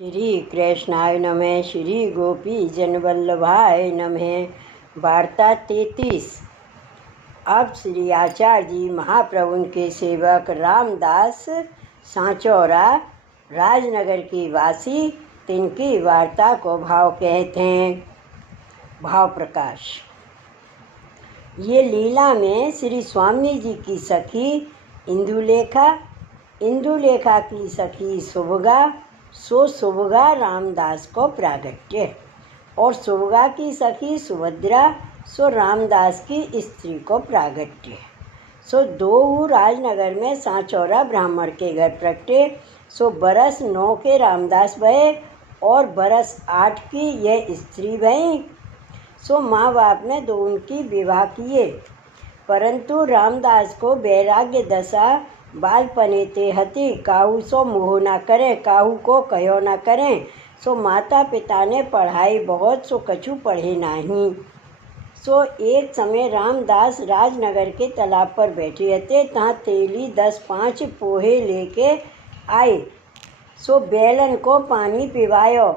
श्री कृष्णाय नमः। श्री गोपी जनवल्लभाय नमः। वार्ता 33। अब श्री आचार्य जी महाप्रभु के सेवक रामदास सांचौरा राजनगर की वासी तिनकी वार्ता को भाव कहते हैं। भाव प्रकाश। ये लीला में श्री स्वामी जी की सखी इंदुलेखा की सखी सुभगा, सो सुभगा रामदास को प्रागट्य, और सुभगा की सखी सुभद्रा, सो रामदास की स्त्री को प्रागट्य। सो दो राजनगर में सांचौरा ब्राह्मण के घर प्रगटे। सो बरस 9 के रामदास भये और बरस 8 की यह स्त्री भई। सो माँ बाप ने दो उनकी विवाह किए, परंतु रामदास को वैराग्य दशा बालपने ते हती। काहू सो मोह न करे, काहू को कहो न करें। सो माता पिता ने पढ़ाई बहुत, सो कछु पढ़े नहीं। सो एक समय रामदास राजनगर के तालाब पर बैठे रहते, तहाँ तेली 10-5 पोहे लेके आए। सो बैलन को पानी पिवायो,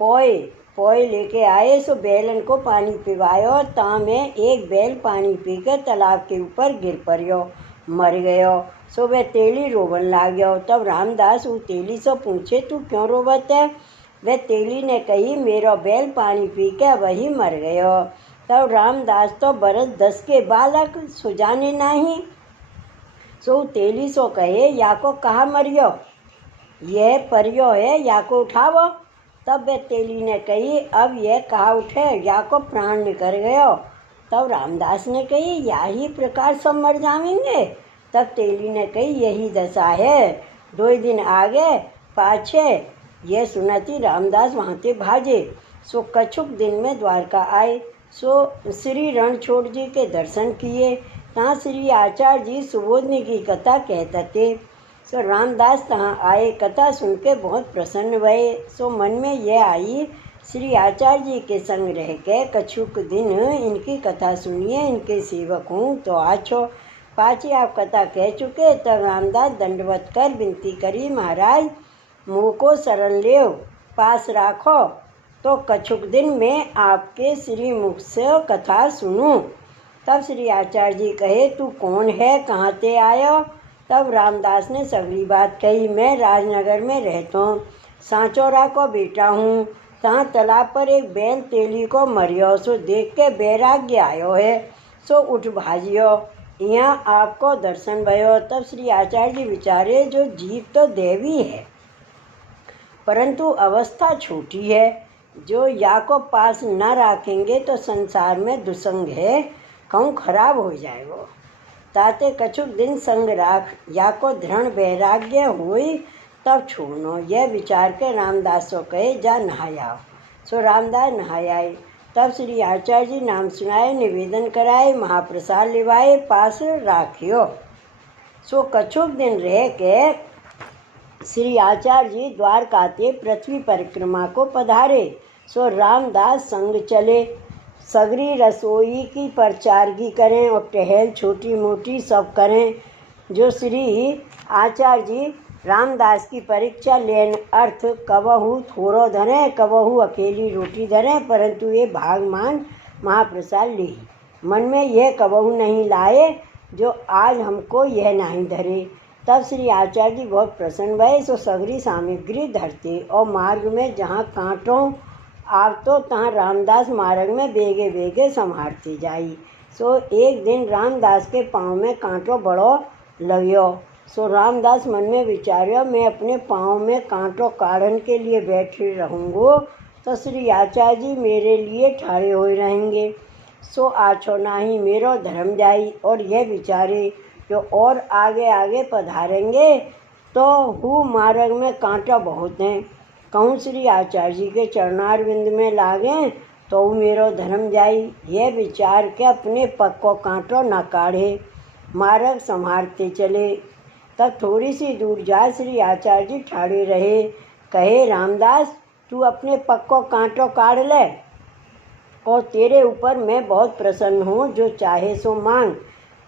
पोए लेके आए। सो बैलन को पानी पिवायो, ता में एक बैल पानी पीकर तालाब के ऊपर गिर पड़ियो, मर गयो। सो वह तेली रोवन लाग्यो। तब रामदास वो तेली से पूछे, तू क्यों रोवत है? वह तेली ने कही, मेरो बैल पानी पी के वही मर गयो। तब रामदास तो बरस 10 के बालक, सो जाने नहीं। सो तेली सो कहे, या को कहा मरियो? यह परियो है, या को उठावो। तब वह तेली ने कही, अब यह कहा उठे, या को प्राण निकल गयो। तब रामदास ने कही, या ही प्रकार सब मर जाएंगे। तब तेली ने कही, यही दशा है। 2 दिन आगे पाछे यह सुनती रामदास वहाँ से भाजे। सो कछुक दिन में द्वारका आए। सो श्री रणछोड़ जी के दर्शन किए। तहाँ श्री आचार्य जी सुबोधनी की कथा कहते थे। सो रामदास तहाँ आए, कथा सुन के बहुत प्रसन्न भये। सो मन में यह आई, श्री आचार्य जी के संग रह के कछुक दिन इनकी कथा सुनिए, इनके सेवक हूँ तो आछो। पाची आप कथा कह चुके। तब रामदास दंडवत कर विनती करी, महाराज मुँह को शरण ले पास राखो, तो कछुक दिन में आपके श्री मुख से कथा सुनूं। तब श्री आचार्य जी कहे, तू कौन है, कहाँ से आयो? तब रामदास ने सगली बात कही। मैं राजनगर में रहता हूँ, सांचौरा को बेटा हूँ। तहाँ तालाब पर एक बैल तेली को मरियो, सो देख के वैराग्य आयो है, सो उठ भाजियो, यहाँ आपको दर्शन भयो। तब श्री आचार्य जी विचारे, जो जीव तो देवी है, परंतु अवस्था छोटी है। जो या को पास न रखेंगे तो संसार में दुसंग है, कहूँ खराब हो जाएगो। ताते कछुक दिन संग राख, या को दृढ़ वैराग्य हुई तब छोड़नो। यह विचार के रामदास को कहे, जा नहाया। सो रामदास नहायाए। तब श्री आचार्य जी नाम सुनाए, निवेदन कराए, महाप्रसाद लिवाए, पास राखियो। सो कछुक दिन रह के श्री आचार्य जी द्वारका ते पृथ्वी परिक्रमा को पधारे। सो रामदास संग चले। सगरी रसोई की परचारगी करें और टहल छोटी मोटी सब करें। जो श्री आचार्य जी रामदास की परीक्षा लेन अर्थ कबहू थोड़ो धरें, कबहू अकेली रोटी धरें, परंतु ये भागमान महाप्रसाद ली। मन में यह कबहू नहीं लाए, जो आज हमको यह नहीं धरे। तब श्री आचार्य जी बहुत प्रसन्न भये। सो सगरी सामग्री धरते और मार्ग में जहाँ कांटों आप तो तहाँ रामदास मार्ग में बेगे बेगे संभारते जाई। सो एक दिन रामदास के पाँव में कांटो बड़ो लगियो। सो रामदास मन में विचार्यो, मैं अपने पाँव में कांटो काढ़न के लिए बैठे रहूँगो तो श्री आचार्य जी मेरे लिए ठाड़े हुए रहेंगे। सो आछो नाही मेरो धर्म जाई। और यह विचारे, जो और आगे आगे पधारेंगे तो हूँ मार्ग में कांटा बहुत हैं, कहूँ श्री आचार्य जी के चरणारविंद में लागें तो मेरो धर्म जाई। यह विचार के अपने पग को कांटो न काढ़े, मार्ग संभारते चले। तब थोड़ी सी दूर जा श्री आचार्य जी ठाड़े रहे। कहे, रामदास तू अपने पग को कांटो काढ़ ले, और तेरे ऊपर मैं बहुत प्रसन्न हूँ, जो चाहे सो मांग।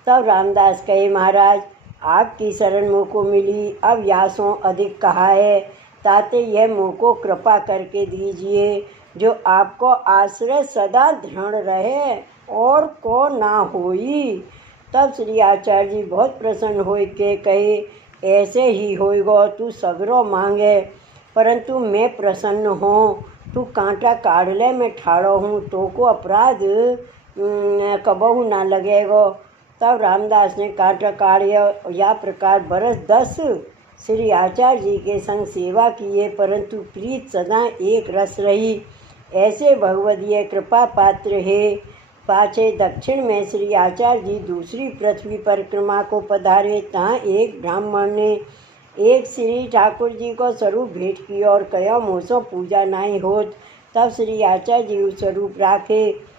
तब रामदास कहे, महाराज आपकी शरण मुझको मिली, अब यासों अधिक कहा है। ताते यह मुँह को कृपा करके दीजिए, जो आपको आश्रय सदा दृढ़ रहे और को ना होई। तब श्री आचार्य जी बहुत प्रसन्न हो के कहे, ऐसे ही होएगो, तू सगरो मांगे, परंतु मैं प्रसन्न हूँ। तू कांटा काढ़ले में ठाड़ो हूँ, तो को अपराध कबहू ना लगेगो। तब रामदास ने कांटा काढ़िया, या प्रकार बरस 10 श्री आचार्य जी के संग सेवा किए, परंतु प्रीत सदा एक रस रही। ऐसे भगवदीय कृपा पात्र है। पाछे दक्षिण में श्री आचार्य जी दूसरी पृथ्वी परिक्रमा को पधारे। तहाँ एक ब्राह्मण ने एक श्री ठाकुर जी को स्वरूप भेंट की और कहो, मोसो पूजा नहीं होत। तब श्री आचार्य जी उस स्वरूप राखे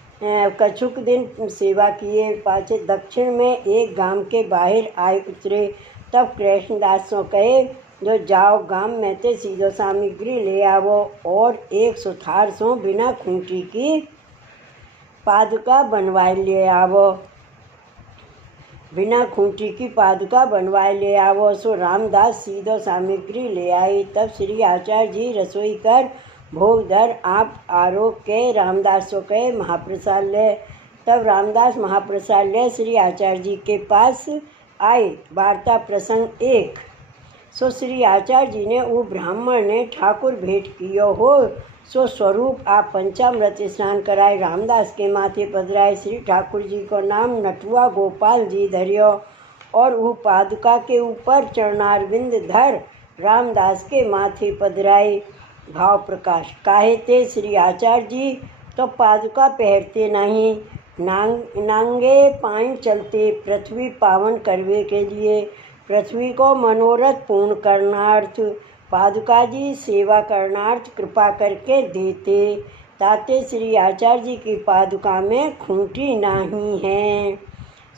कछुक दिन सेवा किए। पाछे दक्षिण में एक गांव के बाहर आए उतरे। तब कृष्णदास सो कहे, जो जाओ गांव में ते सीधो सामग्री ले आवो और एक सुथार सो बिना खूंटी की पादुका बनवाए ले आवो। बिना खूंटी की पादुका बनवाए ले आवो। सो रामदास सीधो सामग्री ले आई। तब श्री आचार्य जी रसोई कर भोग धर आप आरोप के रामदास को कहे, महाप्रसाद ले। तब रामदास महाप्रसाद ले श्री आचार्य जी के पास आए। वार्ता प्रसंग 1। सो श्री आचार्य जी ने वो ब्राह्मण ने ठाकुर भेंट कियो हो, सो स्वरूप आप पंचामृत स्नान कराए रामदास के माथे पधराए। श्री ठाकुर जी को नाम नटुआ गोपाल जी धरियो और वो पादुका के ऊपर चरणारविंद धर रामदास के माथे पधराए। भाव प्रकाश काहे ते श्री आचार्य जी तो पादुका पहनते नहीं, नांगे पांव चलते पृथ्वी पावन करवे के लिए। पृथ्वी को मनोरथ पूर्ण करनार्थ पादुका जी सेवा करनार्थ कृपा करके देते। ताते श्री आचार्य जी की पादुका में खूंटी नहीं है।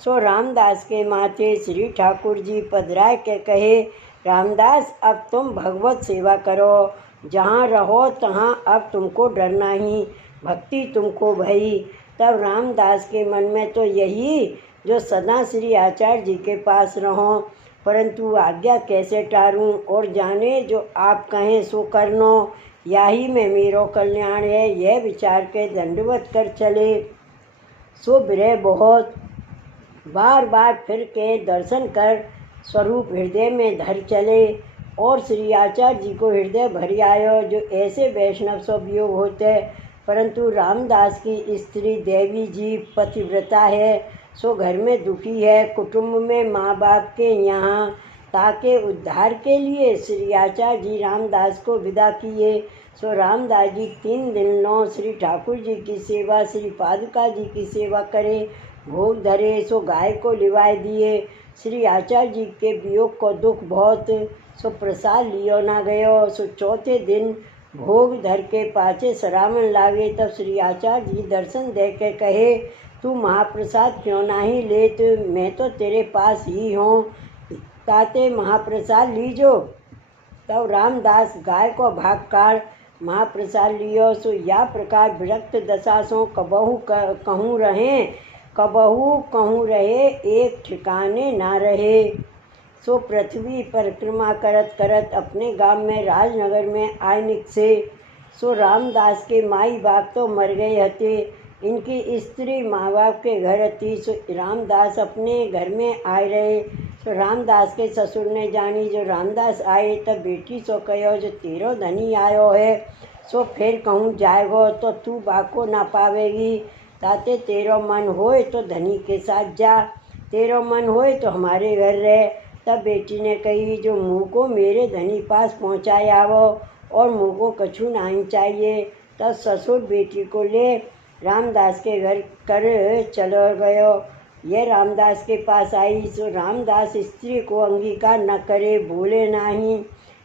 सो रामदास के माथे श्री ठाकुर जी पधराए के कहे, रामदास अब तुम भगवत सेवा करो, जहाँ रहो तहाँ अब तुमको डरना ही, भक्ति तुमको भई। तब रामदास के मन में तो यही, जो सदा श्री आचार्य जी के पास रहो, परंतु आज्ञा कैसे टारूं और जाने जो आप कहें सो करनो, यही में मेरो कल्याण है। यह विचार के दंडवत कर चले। सो विरह बहुत बार बार फिर के दर्शन कर स्वरूप हृदय में धर चले और श्री आचार्य जी को हृदय भरी आयो। जो ऐसे वैष्णव स्ववियोग होते, परंतु रामदास की स्त्री देवी जी पतिव्रता है, सो घर में दुखी है। कुटुंब में माँ बाप के यहाँ ताके उद्धार के लिए श्री आचार्य जी रामदास को विदा किए। सो रामदास जी 3 दिन श्री ठाकुर जी की सेवा, श्री पादुका जी की सेवा करे, भोग धरे। सो गाय को लिवाए दिए। श्री आचार्य जी के वियोग को दुख बहुत, सो प्रसाद लियो ना गयो। सो चौथे दिन भोग धर के पाछे सरावण लागे। तब श्री आचार्य जी दर्शन दे के कहे, तू महाप्रसाद क्यों नहीं लेत, मैं तो तेरे पास ही हूँ, ताते महाप्रसाद लीजो। तब रामदास गाय को भाग काढ़ महाप्रसाद लियो। सो या प्रकार विरक्त दशा सो कबहू कहूँ रहे, एक ठिकाने ना रहे। सो पृथ्वी परिक्रमा करत करत अपने गांव में राजनगर में आय निकसे। सो रामदास के माई बाप तो मर गए हते, इनकी स्त्री माँ बाप के घर थी। सो रामदास अपने घर में आए रहे। सो रामदास के ससुर ने जानी जो रामदास आए, तब बेटी सो कहो, जो तेरो धनी आयो है, सो फिर कहूँ जाएगो तो तू बाको ना पावेगी। ताते तेरो मन होए तो धनी के साथ जा, तेरो मन होए तो हमारे घर रह। तब बेटी ने कही, जो मुँह को मेरे धनी पास पहुँचाए आवो और मुँह को कछु नहीं चाहिए। तब ससुर बेटी को ले रामदास के घर कर चलो गयो। यह रामदास के पास आई। सो रामदास स्त्री को अंगीकार न करे, बोले नहीं।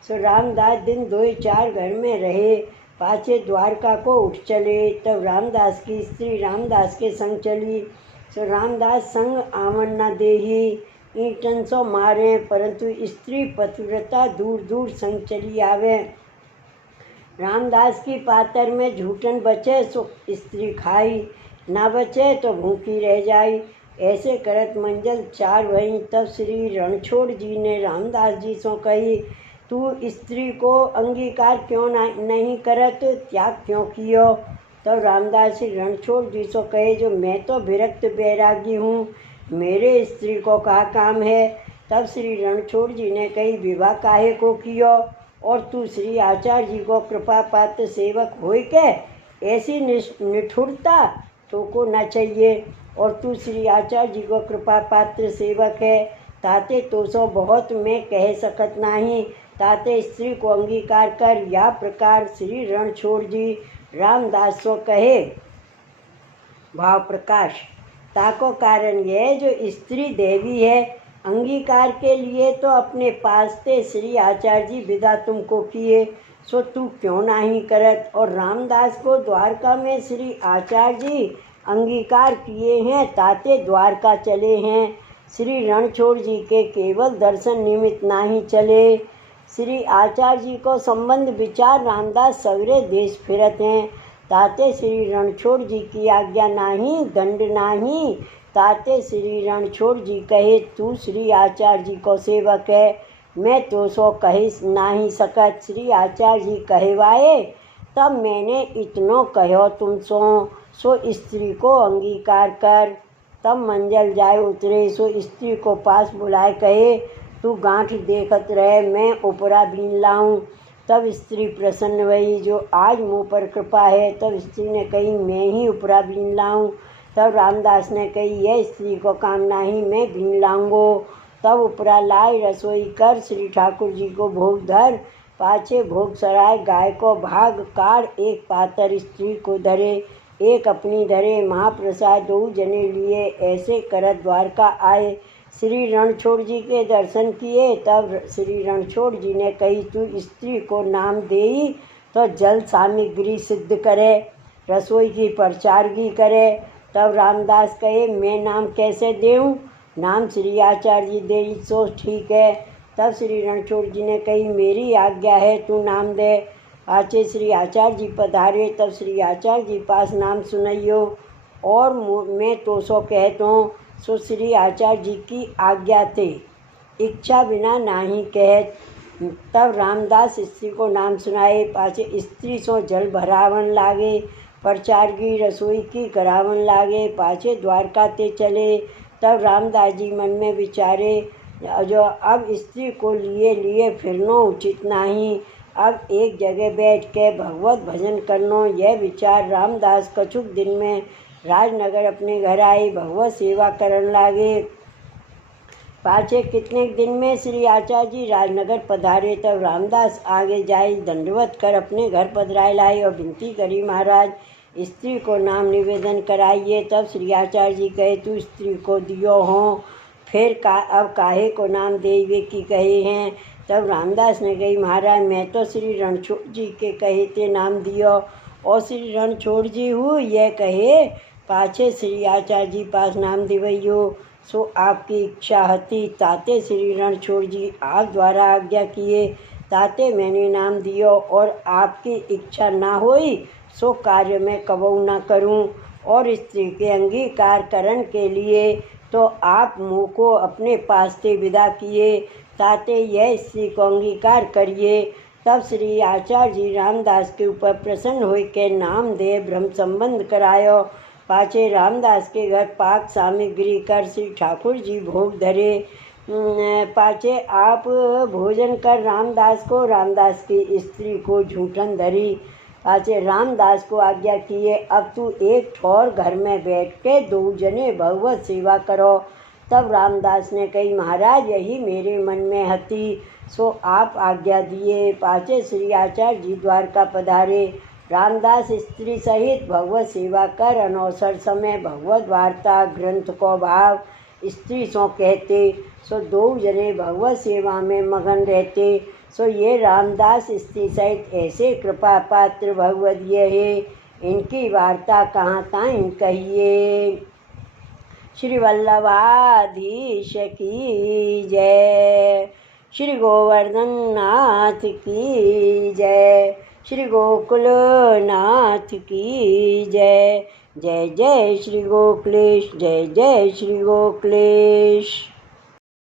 सो रामदास दिन 2-4 घर में रहे, पाछे द्वारका को उठ चले। तब रामदास की स्त्री रामदास के संग चली। सो रामदास संग आवन न देही, ईंटन सो मारे, परंतु स्त्री पतिव्रता दूर दूर संग चली आवे। रामदास की पातर में झूठन बचे सो स्त्री खाई, ना बचे तो भूखी रह जाई। ऐसे करत मंजिल 4 भई। तब श्री रणछोड़ जी ने रामदास जी सो कही, तू स्त्री को अंगीकार क्यों नहीं करत, त्याग क्यों कियो। तब रामदास जी रणछोड़ जी सो कहे, जो मैं तो विरक्त बैरागी हूँ, मेरे स्त्री को क्या काम है। तब श्री रणछोड़ जी ने कही, विवाह काहे को कियो, और तू श्री आचार्य जी को कृपा पात्र सेवक होय के ऐसी निठुरता तो को न चाहिए। और तू श्री आचार्य जी को कृपा पात्र सेवक है, ताते तो सो बहुत मैं कह सकत नहीं, ताते स्त्री को अंगीकार कर। या प्रकार श्री रणछोड़ जी रामदास सो कहे। भाव प्रकाश। ताको कारण यह, जो स्त्री देवी है, अंगीकार के लिए तो अपने पास थे श्री आचार्य जी विदा तुमको किए, सो तू क्यों नहीं करत। और रामदास को द्वारका में श्री आचार्य जी अंगीकार किए हैं, ताते द्वारका चले हैं। श्री रणछोड़ जी के केवल दर्शन निमित्त नहीं चले, श्री आचार्य जी को संबंध विचार रामदास सवेरे देश फिरत हैं, ताते श्री रणछोड़ जी की आज्ञा नहीं, दंड नहीं। ताते श्री रणछोड़ जी कहे, तू श्री आचार्य जी को सेवक है, मैं तो सो कह नहीं सकत। श्री आचार्य जी कहवाए, तब मैंने इतनो कहो तुम सो स्त्री को अंगीकार कर। तब मंजल जाए उतरे, सो स्त्री को पास बुलाए कहे, तू गांठ देखत रहे, मैं उपरा बीन लाऊं। तब स्त्री प्रसन्न हुई, जो आज मुँह पर कृपा है। तब स्त्री ने कही, मैं ही उपरा बीन लाऊं। तब रामदास ने कही, यह स्त्री को काम नहीं, मैं बीन लाऊंगो। तब उपरा लाए रसोई कर, श्री ठाकुर जी को भोग धर, पाछे भोग सराय गाय को भाग काढ़, एक पातर स्त्री को धरे, एक अपनी धरे, महाप्रसाद दो जने लिए, ऐसे करत द्वारका आए। श्री रणछोड़ जी के दर्शन किए। तब श्री रणछोड़ जी ने कही, तू स्त्री को नाम देई तो जल सामग्री सिद्ध करे, रसोई की प्रचारगी करे। तब रामदास कहे, मैं नाम कैसे देऊं, नाम श्री आचार्य जी दे सो ठीक है। तब श्री रणछोड़ जी ने कही, मेरी आज्ञा है, तू नाम दे। आचे श्री आचार्य जी पधारे। तब श्री आचार्य जी पास नाम सुनइयो, और मैं तो सो कहता हूँ, सो श्री आचार्य जी की आज्ञा थे, इच्छा बिना नाही कहत। तब रामदास स्त्री को नाम सुनाए, पाछे स्त्री सो जल भरावन लागे, प्रचारगी रसोई की करावन लागे, पाछे द्वारका ते चले। तब रामदास जी मन में विचारे, जो अब स्त्री को लिए फिरनो उचित नहीं, अब एक जगह बैठ के भगवत भजन करनो। यह विचार रामदास कछुक दिन में राजनगर अपने घर आए, भगवत सेवा करन लागे। पाछे कितने दिन में श्री आचार्य जी राजनगर पधारे। तब रामदास आगे जाए, दंडवत कर अपने घर पधराए लाए और विनती करी, महाराज स्त्री को नाम निवेदन कराइए। तब श्री आचार्य जी कहे, तू स्त्री को दियो हो, फिर अब काहे को नाम देवे की कहे हैं। तब रामदास ने कही, महाराज मैं तो श्री रणछोड़ जी के कहे ते नाम दियो, और श्री रणछोड़ जी हूँ यह कहे, पाछे श्री आचार्य जी पास नाम दिवैयो, सो आपकी इच्छा हती, ताते श्री रणछोड़ जी आप द्वारा आज्ञा किए, ताते मैंने नाम दियो, और आपकी इच्छा ना होई सो कार्य में कबऊ न करूं। और स्त्री के अंगीकार करण के लिए तो आप मुँह को अपने पास से विदा किए, ताते यह स्त्री को अंगीकार करिए। तब श्री आचार्य जी रामदास के ऊपर प्रसन्न हो के नाम दे ब्रह्म संबंध करायो। पाछे रामदास के घर पाक सामग्री कर श्री ठाकुर जी भोग धरे। पाछे आप भोजन कर रामदास को, रामदास की स्त्री को झूठन धरी। पाछे रामदास को आज्ञा किए, अब तू एक ठौर घर में बैठ के दो जने भगवत सेवा करो। तब रामदास ने कही, महाराज यही मेरे मन में हती, सो आप आज्ञा दिए। पाछे श्री आचार्य जी द्वारका पधारे। रामदास स्त्री सहित भगवत सेवा कर अनवसर समय भगवत वार्ता ग्रंथ को भाव स्त्री सो कहते, सो दो जने भगवत सेवा में मगन रहते। सो ये रामदास स्त्री सहित ऐसे कृपा पात्र भगवदीय है, इनकी वार्ता कहाँ ताईं कहिए। श्री वल्लभाधीश की जय, श्री गोवर्धन नाथ की जय, श्री गोकुल नाथ की जय। जय जय श्री गोकुलेश, जय जय श्री गोकुलेश।